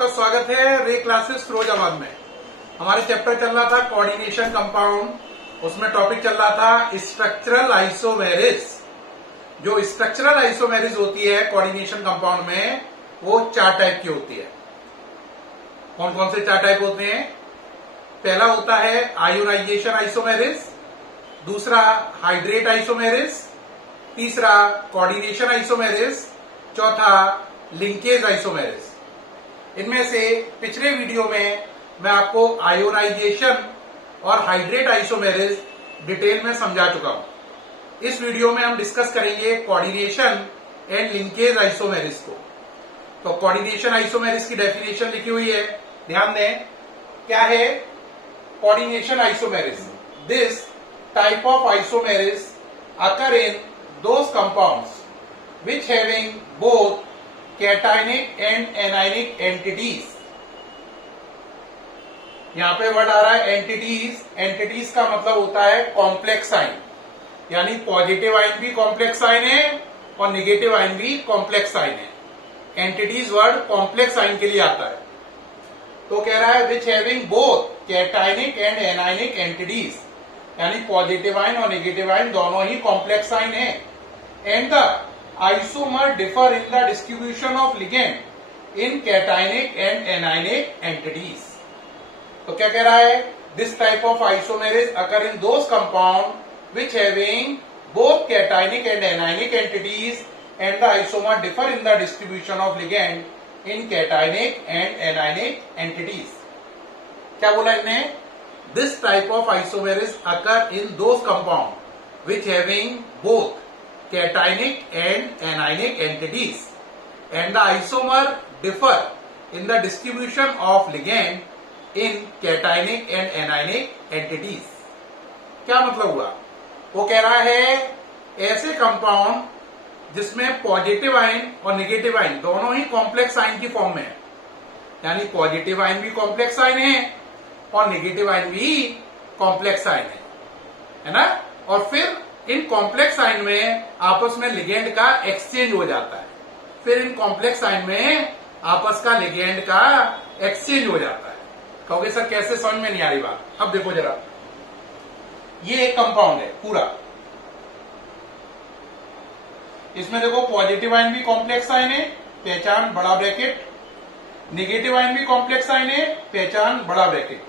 आपका स्वागत है रे क्लासेस फिरोजाबाद में। हमारे चैप्टर चल रहा था कोऑर्डिनेशन कंपाउंड, उसमें टॉपिक चल रहा था स्ट्रक्चरल आइसोमेरिज। जो स्ट्रक्चरल आइसोमेरिज होती है कोऑर्डिनेशन कंपाउंड में, वो 4 टाइप की होती है। कौन कौन से 4 टाइप होते हैं? पहला होता है आयोनाइजेशन आइसोमेरिज, दूसरा हाइड्रेट आइसोमेरिज, तीसरा कोऑर्डिनेशन आइसोमेरिज, चौथा लिंकेज आइसोमेरिज। इनमें से पिछले वीडियो में मैं आपको आयोनाइजेशन और हाइड्रेट आइसोमेरिज डिटेल में समझा चुका हूं। इस वीडियो में हम डिस्कस करेंगे कोऑर्डिनेशन एंड लिंकेज आइसोमेरिज को। तो कोऑर्डिनेशन आइसोमेरिज की डेफिनेशन लिखी हुई है, ध्यान दें। क्या है coordination isomerism? This type of isomerism occur in those compounds which having both cationic and anionic entities। यहां पे वर्ड आ रहा है एंटिटीज। एंटिटीज का मतलब होता है कॉम्प्लेक्स आइन, यानी पॉजिटिव आइन भी कॉम्प्लेक्स आइन है और निगेटिव आइन भी कॉम्प्लेक्स आइन है। एंटिटीज वर्ड कॉम्प्लेक्स आइन के लिए आता है। तो कह रहा है which having both cationic and anionic entities, यानी पॉजिटिव आइन और नेगेटिव आइन दोनों ही कॉम्प्लेक्स आइन है। And the isomer differ in the distribution of ligand in cationic and anionic entities। तो क्या कह रहा है? This type of isomeres occur in those compound which having both cationic and anionic entities and the isomer differ in the distribution of ligand in cationic and anionic entities। क्या बोला इसने? This type of isomeres occur in those compound which having both cationic and anionic entities and the isomer differ in the distribution of ligand in cationic and anionic entities। क्या मतलब हुआ? वो कह रहा है ऐसे कंपाउंड जिसमें पॉजिटिव आयन और नेगेटिव आयन दोनों ही कॉम्प्लेक्स आयन की फॉर्म में है, यानी पॉजिटिव आयन भी कॉम्प्लेक्स आयन है और नेगेटिव आयन भी कॉम्प्लेक्स आयन है ना। और फिर इन कॉम्प्लेक्स आयन में आपस में लिगेंड का एक्सचेंज हो जाता है। फिर इन कॉम्प्लेक्स आयन में आपस का लिगेंड का एक्सचेंज हो जाता है। कहोगे सर कैसे, समझ में नहीं आ रही बात। अब देखो जरा, ये एक कंपाउंड है पूरा। इसमें देखो पॉजिटिव आयन भी कॉम्प्लेक्स आयन है, पहचान बड़ा ब्रैकेट। नेगेटिव आयन भी कॉम्प्लेक्स आयन है, पहचान बड़ा ब्रैकेट।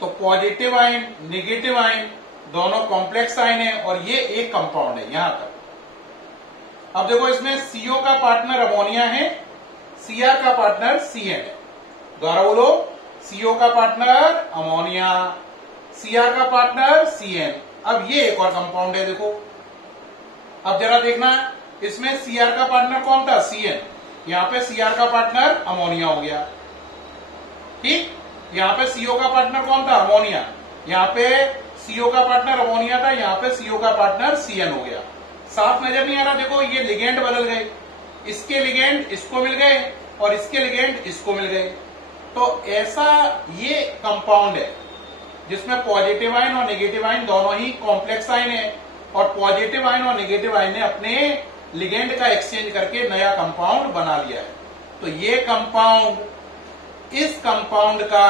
तो पॉजिटिव आयन नेगेटिव आयन दोनों कॉम्प्लेक्स आयन है और ये एक कंपाउंड है यहां तक। अब देखो इसमें सीओ का पार्टनर अमोनिया है, सीआर का पार्टनर सीएन है। दोबारा बोलो, सीओ का पार्टनर अमोनिया, सीआर का पार्टनर सीएन। अब ये एक और कंपाउंड है। देखो अब जरा देखना, इसमें सीआर का पार्टनर कौन था? सीएन। यहां पे सीआर का पार्टनर अमोनिया हो गया, ठीक। यहां पे सीओ का पार्टनर कौन था? अमोनिया। यहां पे सीओ का पार्टनर अमोनिया था, यहां पे सीओ का पार्टनर सीएन हो गया। साफ नजर नहीं आ रहा? देखो ये लिगेंड बदल गए, इसके लिगेंड इसको मिल गए और इसके लिगेंड इसको मिल गए। तो ऐसा ये कंपाउंड है जिसमें पॉजिटिव आयन और नेगेटिव आयन दोनों ही कॉम्प्लेक्स आयन है और पॉजिटिव आयन और नेगेटिव आयन ने अपने लिगेंड का एक्सचेंज करके नया कंपाउंड बना लिया है। तो ये कंपाउंड, इस कंपाउंड का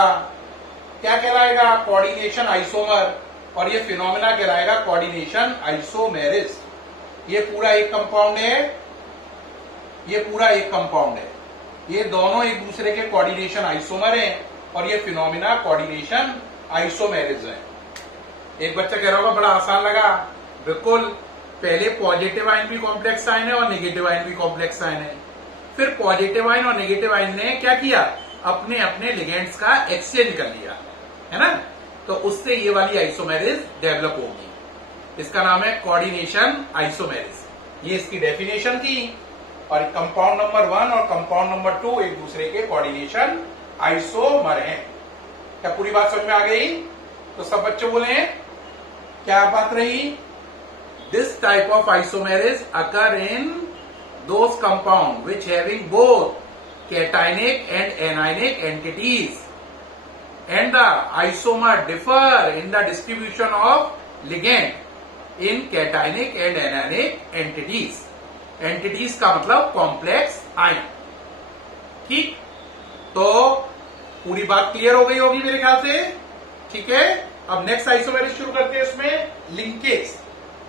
क्या कहलाएगा? Coordination isomer. और ये फिनोमेना कहलाएगा कोऑर्डिनेशन आइसोमेरिज। ये पूरा एक कंपाउंड है, ये पूरा एक कंपाउंड है। ये दोनों एक दूसरे के कोऑर्डिनेशन आइसोमर हैं और ये फिनोमेना कोऑर्डिनेशन आइसोमेरिज है। एक बच्चा कह रहा होगा बड़ा आसान लगा। बिल्कुल, पहले पॉजिटिव आयन भी कॉम्प्लेक्स आयन है और नेगेटिव आयन भी कॉम्प्लेक्स आयन है। फिर पॉजिटिव आयन और नेगेटिव आयन ने क्या किया? अपने अपने लिगेंड्स का एक्सचेंज कर लिया, है ना। तो उससे ये वाली आइसोमेरिज डेवलप होगी। इसका नाम है कोऑर्डिनेशन आइसोमेरिज। ये इसकी डेफिनेशन थी। और कंपाउंड नंबर 1 और कंपाउंड नंबर 2 एक दूसरे के कोऑर्डिनेशन आइसोमर हैं। क्या पूरी बात समझ में आ गई? तो सब बच्चे बोले क्या बात रही? This type of isomerism occur in those compound which having both cationic and anionic entities and the isomer differ in the distribution of ligand in cationic and anionic entities। entities का मतलब complex ion, ठीक। तो पूरी बात clear हो गई होगी मेरे ख्याल से। ठीक है, अब नेक्स्ट आइसोमेरिस शुरू करते हैं। इसमें लिंकेज,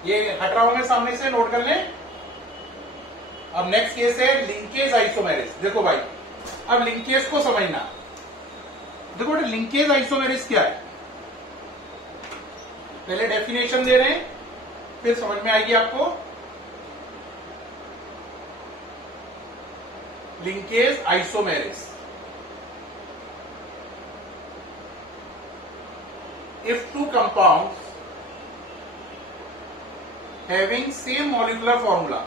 ये हट रहा हूं मैं सामने से, नोट कर लें। अब नेक्स्ट केस है लिंकेज आइसोमेरिस। देखो भाई, अब लिंकेज को समझना। देखो बेटा, लिंकेज आइसोमेरिस क्या है, पहले डेफिनेशन दे रहे हैं, फिर समझ में आएगी आपको। Linkage isomerism, if two compounds having same molecular formula,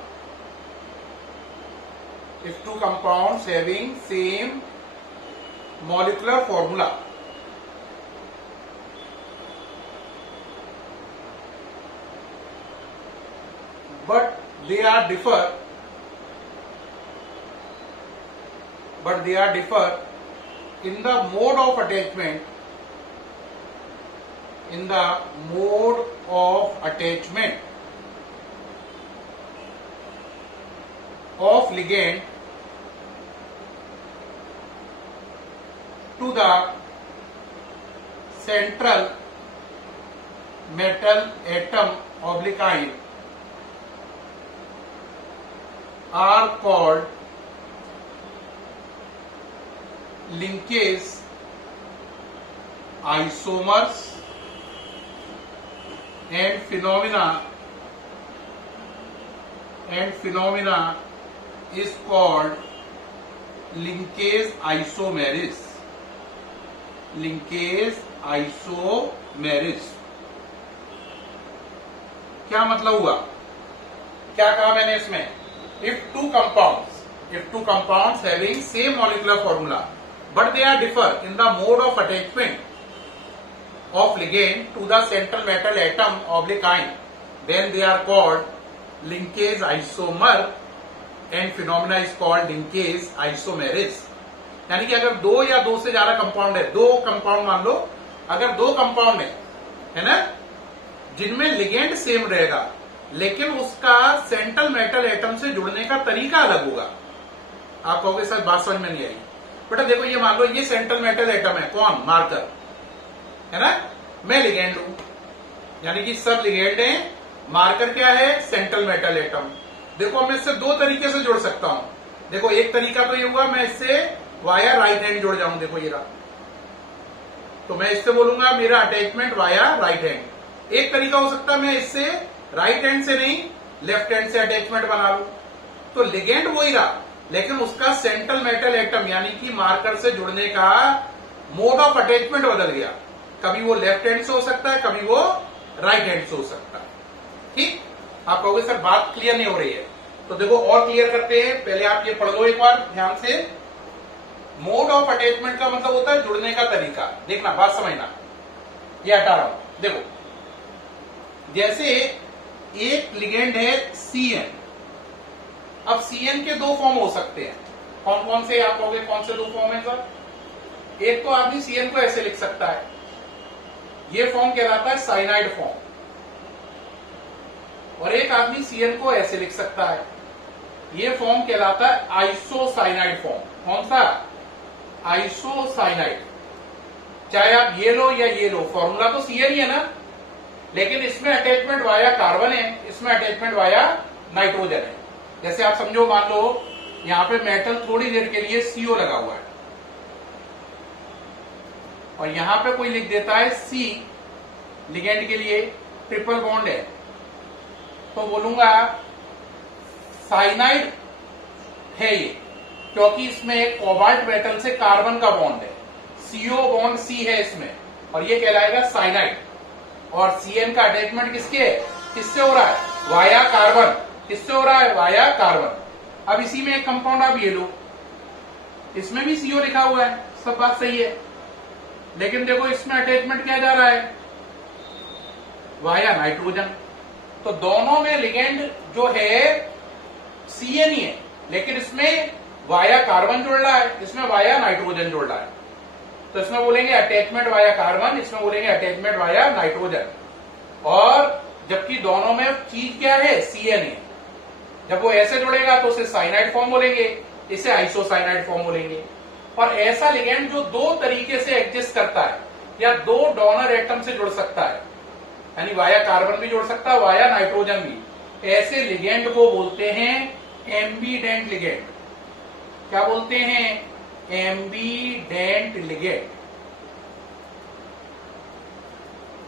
if two compounds having same molecular formula, but they are differ in the mode of attachment, of ligand to the central metal atom oblique ion are called linkage isomers, and phenomena is called linkage isomeris. Linkage isomerism क्या मतलब हुआ, क्या कहा मैंने इसमें? If two compounds having same molecular formula but they are differ in the mode of attachment of ligand to the central metal atom oblique ion, then they are called linkage isomer and phenomena is called linkage isomeris. यानी कि अगर दो या दो से ज्यादा compound है, दो कंपाउंड मान लो, अगर दो कंपाउंड है ना, जिनमें लिगेंड सेम रहेगा लेकिन उसका सेंट्रल मेटल एटम से जुड़ने का तरीका अलग होगा। आप कहोगे सर बात समझ में नहीं आई। बेटा देखो, ये मान लो ये सेंट्रल मेटल एटम है, कौन? मार्कर है ना, मैं लिगेंड हूं, यानी कि सब लिगेंड है, मार्कर क्या है? Central metal atom. देखो मैं इससे दो तरीके से जुड़ सकता हूं। देखो एक तरीका तो ये हुआ, मैं इससे वाया राइट हैंड जुड़ जाऊं, देखो ये रहा, तो मैं इससे बोलूंगा मेरा अटैचमेंट वाया राइट हैंड। एक तरीका हो सकता है मैं इससे राइट हैंड से नहीं लेफ्ट हैंड से अटैचमेंट बना लूं, तो लिगेंड वही रहा लेकिन उसका सेंट्रल मेटल एटम यानी कि मार्कर से जुड़ने का मोड ऑफ अटैचमेंट बदल गया। कभी वो लेफ्ट हैंड से हो सकता है, कभी वो राइट हैंड से हो सकता है। ठीक, आप कहोगे सर बात क्लियर नहीं हो रही है, तो देखो और क्लियर करते हैं। पहले आप ये पढ़ लो एक बार ध्यान से। मोड ऑफ अटैचमेंट का मतलब होता है जुड़ने का तरीका। देखना, बात समझना, ये हटा रहा हूं। देखो जैसे एक लिगेंड है CN, अब CN के दो फॉर्म हो सकते हैं। कौन कौन से? आप कहोगे कौन से दो फॉर्म है सर? एक तो आदमी CN को ऐसे लिख सकता है, ये फॉर्म कहलाता है साइनाइड फॉर्म, और एक आदमी CN को ऐसे लिख सकता है, ये फॉर्म कहलाता है आइसोसाइनाइड फॉर्म। कौन सा? आइसोसाइनाइड। चाहे आप ये लो या ये लो, फॉर्मूला तो CN ही है ना, लेकिन इसमें अटैचमेंट वाया कार्बन है, इसमें अटैचमेंट वाया नाइट्रोजन है। जैसे आप समझो, मान लो यहां पे मेटल थोड़ी देर के लिए CO लगा हुआ है और यहां पे कोई लिख देता है C, लिगेंड के लिए ट्रिपल बॉन्ड है, तो बोलूंगा साइनाइड है ये, क्योंकि इसमें एक कोबाल्ट मेटल से कार्बन का बॉन्ड है, CO बॉन्ड C है इसमें, और ये कहलाएगा साइनाइड। और CN का अटैचमेंट किसके है? किससे हो रहा है? Via carbon. किससे हो रहा है? Via carbon. अब इसी में एक कंपाउंड आप ये लो, इसमें भी CO लिखा हुआ है, सब बात सही है, लेकिन देखो इसमें अटैचमेंट क्या जा रहा है? Via nitrogen. तो दोनों में लिगेंड जो है CN ही है, लेकिन इसमें वाया कार्बन जुड़ रहा है, इसमें वाया नाइट्रोजन जुड़ रहा है, तो इसमें बोलेंगे अटैचमेंट वाया कार्बन, इसमें बोलेंगे अटैचमेंट वाया नाइट्रोजन। और जबकि दोनों में चीज क्या है? CN है। जब वो ऐसे जुड़ेगा तो उसे साइनाइड फॉर्म बोलेंगे, इसे आइसोसाइनाइड फॉर्म बोलेंगे। और ऐसा लिगेंड जो दो तरीके से एग्जिस्ट करता है या दो डोनर एटम से जुड़ सकता है, यानी वाया कार्बन भी जुड़ सकता है, वाया नाइट्रोजन भी, ऐसे लिगेंड को बोलते हैं एम्बीडेंट लिगेंड। क्या बोलते हैं? एम्बीडेंट लिगेंड।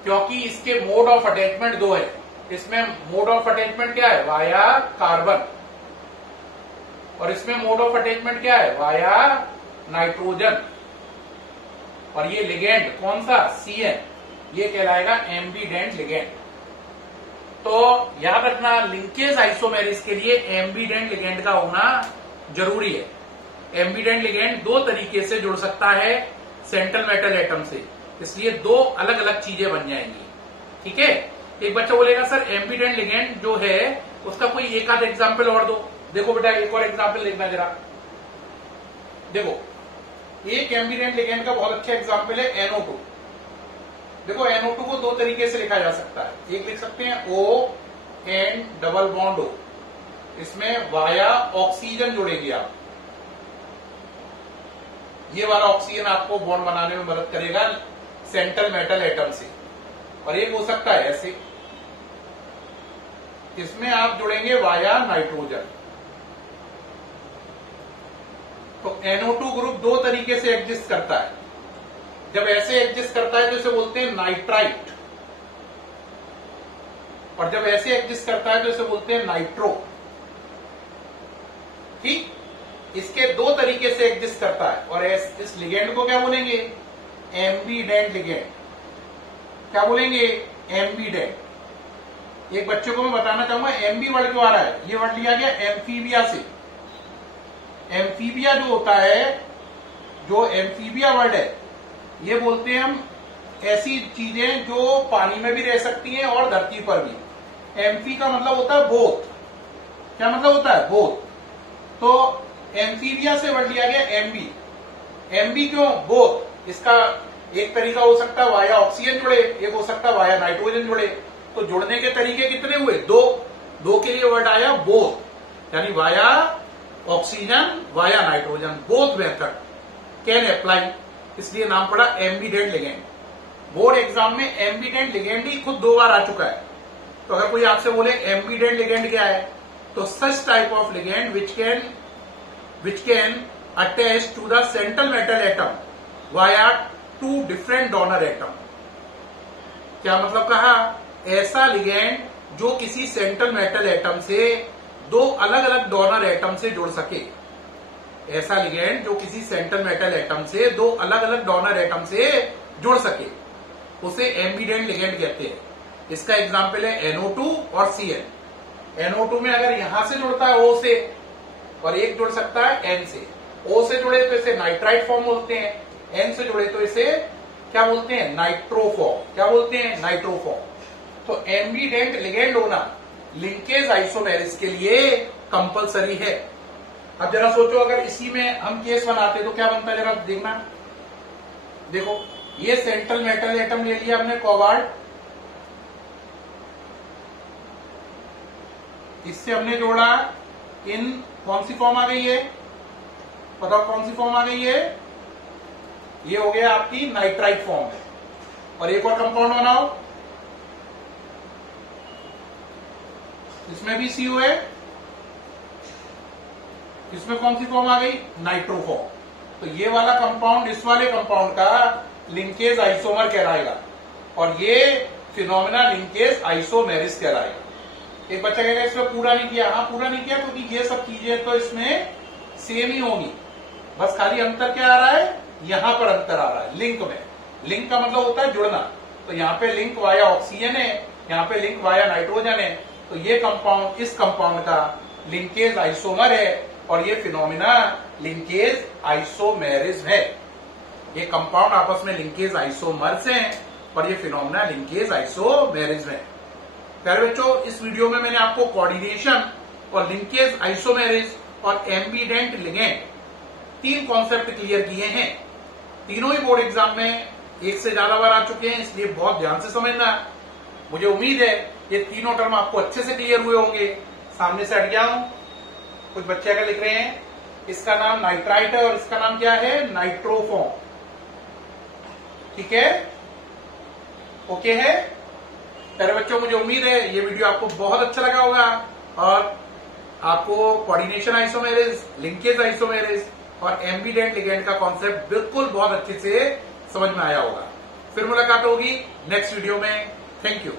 क्योंकि इसके मोड ऑफ अटैचमेंट दो है। इसमें मोड ऑफ अटैचमेंट क्या है? Via carbon. और इसमें मोड ऑफ अटैचमेंट क्या है? Via nitrogen. और ये लिगेंड कौन सा? CN। ये कहलाएगा एम्बीडेंट लिगेंड। तो याद रखना, लिंकेज आइसोमेरिस के लिए एम्बीडेंट लिगेंड का होना जरूरी है। एम्बीडेंट लिगेंड दो तरीके से जुड़ सकता है सेंट्रल मेटल एटम से, इसलिए दो अलग अलग चीजें बन जाएंगी। ठीक है। एक बच्चा बोलेगा सर एम्बीडेंट लिगेंड जो है उसका कोई एक आध एग्जाम्पल और दो। देखो बेटा, एक और एग्जाम्पल लिखना जरा। देखो, एक एम्बीडेंट लिगेंड का बहुत अच्छा एग्जाम्पल है NO2। देखो, NO2 को दो तरीके से लिखा जा सकता है। एक लिख सकते हैं ON डबल बॉन्ड O, इसमें वाया ऑक्सीजन जोड़ेगी आप। ये वाला ऑक्सीजन आपको बॉन्ड बनाने में मदद करेगा सेंट्रल मेटल एटम से। और एक हो सकता है ऐसे, इसमें आप जुड़ेंगे वाया नाइट्रोजन। तो NO2 ग्रुप दो तरीके से एग्जिस्ट करता है। जब ऐसे एग्जिस्ट करता है तो इसे बोलते हैं नाइट्राइट, और जब ऐसे एग्जिस्ट करता है तो इसे बोलते हैं नाइट्रो। ठीक, इसके दो तरीके से एग्जिस्ट करता है। और इस लिगेंड को क्या बोलेंगे? एम्बीडेंट लिगेंड। क्या बोलेंगे? एम्बीडेंट। एक बच्चे को मैं बताना चाहूंगा एम्बी वर्ड क्यों आ रहा है। ये वर्ड लिया गया एम्फीबिया से। एम्फीबिया जो होता है, जो एम्फीबिया वर्ड है, ये बोलते हैं हम ऐसी चीजें जो पानी में भी रह सकती हैं और धरती पर भी। एम्फी का मतलब होता है बोथ। क्या मतलब होता है? बोथ। तो एम्फीबिया से वर्ड लिया गया एम्बी। एम्बी क्यों? बोथ। इसका एक तरीका हो सकता है वाया ऑक्सीजन जुड़े, एक हो सकता है वाया नाइट्रोजन जुड़े। तो जुड़ने के तरीके कितने हुए? दो। दो के लिए वर्ड आया बोथ, यानी via oxygen via nitrogen, both method can apply, इसलिए नाम पड़ा एम्बीडेंट लिगेंड। बोर्ड एग्जाम में एम्बीडेंट लिगेंड ही खुद दो बार आ चुका है। तो अगर कोई आपसे बोले एम्बीडेंट लिगेंड क्या है, तो such type of ligand which can attach to the central metal atom via two different donor atom। क्या मतलब कहा? ऐसा लिगेंड जो किसी सेंट्रल मेटल एटम से दो अलग अलग डोनर एटम से जुड़ सके। ऐसा लिगेंड जो किसी सेंट्रल मेटल एटम से दो अलग अलग डोनर एटम से जुड़ सके, उसे एम्बीडेंट लिगेंड कहते हैं। इसका एग्जाम्पल है NO2 और CN। NO2 में अगर यहां से जुड़ता है O से, और एक जुड़ सकता है N से। O से जुड़े तो इसे नाइट्राइट फॉर्म बोलते हैं, N से जुड़े तो इसे क्या बोलते हैं? नाइट्रोफॉर्म। क्या बोलते हैं? नाइट्रोफॉर्म। तो एम्बीडेंट लिगेंड होना लिंकेज आइसोमेरिस के लिए कंपलसरी है। अब जरा सोचो, अगर इसी में हम केस बनाते तो क्या बनता है, जरा देखना। देखो, ये सेंट्रल मेटल एटम ले लिया हमने कोबाल्ट, इससे हमने जोड़ा इन, कौन सी फॉर्म आ गई है? बताओ कौन सी फॉर्म आ गई है? ये हो गया आपकी नाइट्राइट फॉर्म है। और एक और कंपाउंड बनाओ, इसमें भी CO है, इसमें कौन सी फॉर्म आ गई? Nitro form. तो ये वाला कंपाउंड इस वाले कंपाउंड का लिंकेज आइसोमर कहलाएगा, और ये फिनोमिना लिंकेज आइसोमेरिस कहलाएगा। एक बच्चा कहेगा इसमें पूरा नहीं किया। हाँ, पूरा नहीं किया क्योंकि ये सब चीजें तो इसमें सेम ही होंगी, बस खाली अंतर क्या आ रहा है? यहां पर अंतर आ रहा है लिंक में। लिंक का मतलब होता है जुड़ना। तो यहाँ पे लिंक वाया ऑक्सीजन है, यहाँ पे लिंक वाया नाइट्रोजन है। तो ये कंपाउंड इस कंपाउंड का लिंकेज आइसोमर है, और ये फिनोमिना लिंकेज आइसोमेरिज्म है। ये कंपाउंड आपस में लिंकेज आइसोमर्स हैं, और ये फिनोमिना लिंकेज आइसोमेरिज्म है। प्यारे बच्चों, इस वीडियो में मैंने आपको कोऑर्डिनेशन और लिंकेज आइसोमेरिज और एम्बीडेंट लिगेंड तीन कॉन्सेप्ट क्लियर किए हैं। तीनों ही बोर्ड एग्जाम में एक से ज्यादा बार आ चुके हैं, इसलिए बहुत ध्यान से समझना। मुझे उम्मीद है ये तीनों टर्म आपको अच्छे से क्लियर हुए होंगे। सामने से हट गया हूं, कुछ बच्चे अगर लिख रहे हैं इसका नाम नाइट्राइट है और इसका नाम क्या है, नाइट्रोफॉर्म। ठीक है, ओके है प्यारे बच्चों, मुझे उम्मीद है ये वीडियो आपको बहुत अच्छा लगा होगा और आपको कोऑर्डिनेशन आइसोमेरिज, लिंकेज आइसोमेरिज और एम्बीडेंट लिगेंड का कॉन्सेप्ट बिल्कुल बहुत अच्छे से समझ में आया होगा। फिर मुलाकात होगी नेक्स्ट वीडियो में। Thank you.